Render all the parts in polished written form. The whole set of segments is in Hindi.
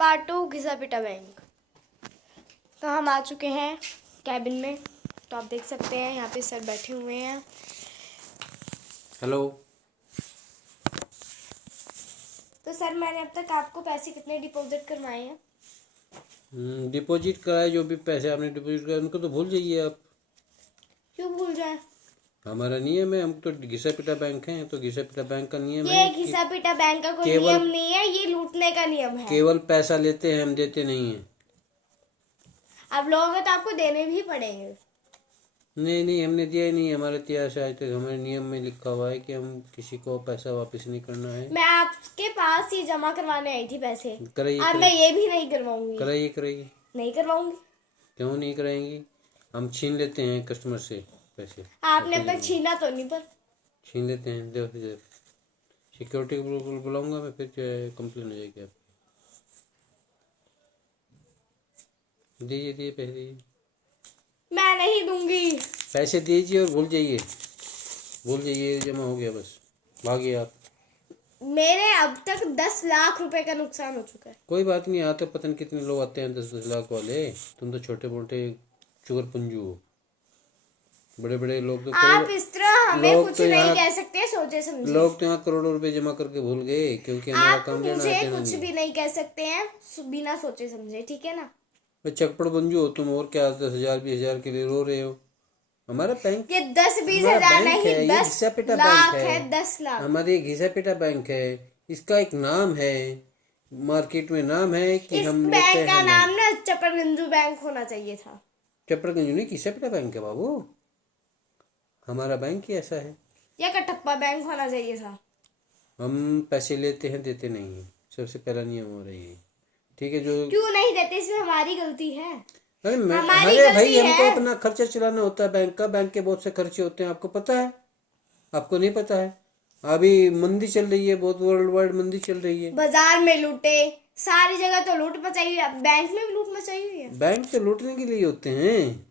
पार्ट 2 घिसा पिटा बैंक। तो हम आ चुके हैं कैबिन में। तो आप देख सकते हैं यहाँ पे सर बैठे हुए हैं। हेलो। तो सर मैंने अब तक आपको पैसे कितने डिपॉजिट करवाए हैं? डिपॉजिट कराए, जो भी पैसे आपने डिपॉजिट कराए उनको तो भूल जाइए आप। क्यों भूल जाए? हमारा नियम है, हम तो घिसा पिटा बैंक है, तो घिसा पिटा बैंक का नियम ये है कि घिसा पिटा बैंक का कोई केवल नियम नहीं है, ये लूटने का नियम है। केवल पैसा लेते हैं, हम देते नहीं हैं। आप लोगों तो आपको देने भी पड़ेंगे। नहीं नहीं, हमने दिया ही नहीं। हमारे इतिहास आज तक हमारे नियम में लिखा हुआ है कि हम किसी को पैसा वापस नहीं करना है। मैं आपके पास ही जमा करवाने आई थी पैसे। कराइए अब मैं ये भी नहीं करवाऊंगी। कराइए कराइए। नहीं करवाऊंगी। क्यों नहीं कराएंगी? हम छीन लेते हैं कस्टमर से पैसे। आपने अब तक छीना तो नहीं, पर छीन लेते हैं। देखो सिक्योरिटी को बुलाऊंगा मैं, फिर कंप्लेन हो जाएगी आप। दीजिए पैसे दीजिए। मैं नहीं दूंगी। पैसे दीजिए और भूल जाइए जमा हो गया, बस भागिए आप। मेरे अब तक 10 लाख रुपए का नुकसान हो चुका है। कोई बात नहीं, आते पता नहीं कितने लोग आते हैं 10-10 लाख वाले। तुम तो छोटे मोटे चुगर पुंजू हो। बड़े बड़े लोग तो आप इस तरह हमें लोग कुछ तो नहीं यहाँ कह सकते, सोचे समझे। लोग तो यहाँ करोड़ों रुपए जमा करके भूल गए, क्योंकि हमारा आप काम लेना मुझे देना कुछ नहीं। भी नहीं कह सकते हैं बिना सोचे समझे, ठीक है ना? चकपड़ पुंजू हो तुम, और क्या 10,000 20,000 के लिए रो रहे हो? हमारा बैंक, ये 10-20 हमारा हजार बैंक नहीं, है, ये 10 घिसा पिटा लाख बैंक है। 10 लाख। हमारे घिसा पिटा बैंक है। इसका एक नाम है, मार्केट में नाम है कि इस हम लेते बैंक का हैं नाम ना चपरगंजू बैंक होना चाहिए था। चपड़गंज नहीं, घिसा पिटा बैंक है बाबू। हमारा बैंक ही ऐसा है। या कटप्पा बैंक होना चाहिए था। हम पैसे लेते हैं, देते नहीं हैं। सबसे पहला नियम हो रही है, ठीक है? जो क्यों नहीं देते, इसमें हमारी गलती है। हमारी अरे भाई, गलती हमको है। अपना खर्चा चलाना होता है बैंक का। बैंक के बहुत से खर्चे होते हैं, आपको पता है? आपको नहीं पता है? अभी मंदी चल रही है, बहुत वर्ल्ड वाइड मंदी चल रही है। बाजार में लूटे, सारी जगह तो लूट मचाई हुई है, बैंक में भी लूट मचाई हुई है। बैंक तो लूटने के लिए होते हैं,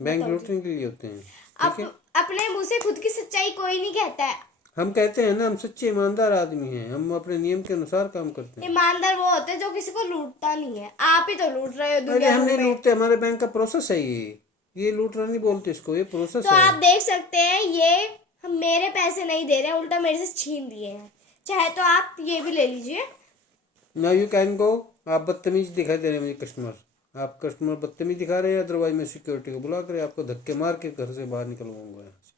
बैंक लूटने के लिए होते हैं, ठीक है? अपने मुंह से खुद की सच्चाई कोई नहीं कहता है। हम कहते हैं ना, हम सच्चे ईमानदार आदमी हैं, हम अपने नियम के अनुसार काम करते हैं। ईमानदार वो होते हैं जो किसी को लूटता नहीं है। आप ही तो लूट रहे हो अरे दुनिया हम नहीं में। लूटते, हमारे बैंक का प्रोसेस है ये लूटना नहीं बोलते इसको, ये प्रोसेस तो है। आप देख सकते हैं, ये हम मेरे पैसे नहीं दे रहे हैं, उल्टा मेरे से छीन लिए हैं। चाहे तो आप ये भी ले लीजिए। Now you can go. आप बदतमीज दिखाई दे रहे हैं मुझे कस्टमर। आप कस्टमर बदतमीज दिखा रहे हैं, अदरवाइज मैं सिक्योरिटी को बुला कर आपको धक्के मार के घर से बाहर निकलवाऊंगा यहाँ से।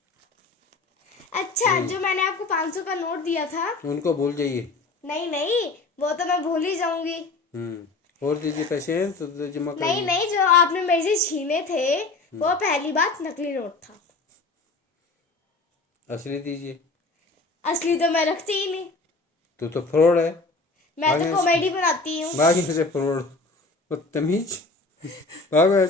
अच्छा, जो मैंने आपको 500 का नोट दिया था, उनको भूल जाइए। नहीं नहीं, वो तो मैं भूल ही जाऊंगी। और दीजिए पैसे हैं तो जमा नहीं करिए। नहीं, जो आपने मेरे से छीने थे वो पहली बात नकली नोट था। असली दीजिए। असली तो मैं रखती ही नहीं। तो फ्रॉड है। मैं तो कॉमेडी बनाती हूँ। भाग यहाँ से फ्रॉड, बदतमीज, भागो।